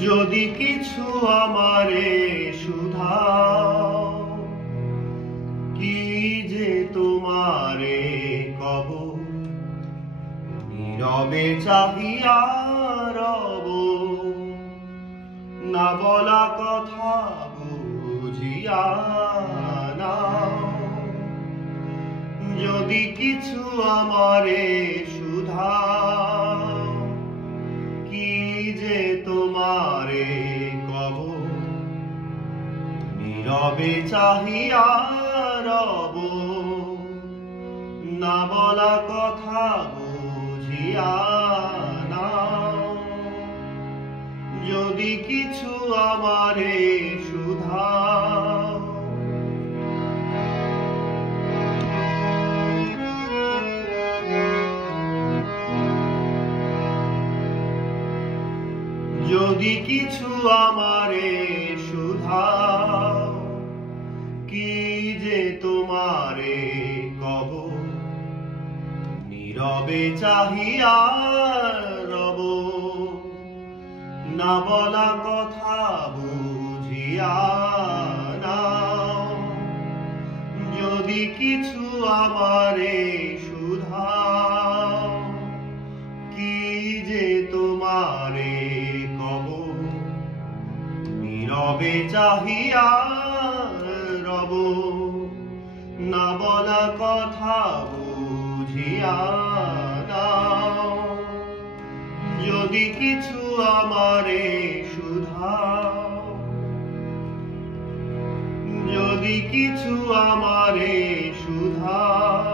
যদি কিছু আমারে শুধাও, কি যে তোমারে কব, নীরবে চাহিয়া রব, না বলা কথা বুঝিয়া নাও। যদি কিছু আমারে শুধাও, কি যে তোমারে কব, নীরবে চাহিয়া রব, না বলা কথা বুঝিয়া নাও। যদি কিছু আমারে শুধাও, যদি কিছু আমারে শুধাও, কি যে তোমারে কব, নীরবে চাহিয়া রব, না বলা কথা বুঝিয়া নাও। যদি কিছু আমারে শুধাও, কি যে তোমারে কব, নীরবে চাহিয়া রব, না বলা কথা বুঝিয়া নাও। যদি কিছু আমারে শুধাও, যদি কিছু আমারে শুধাও।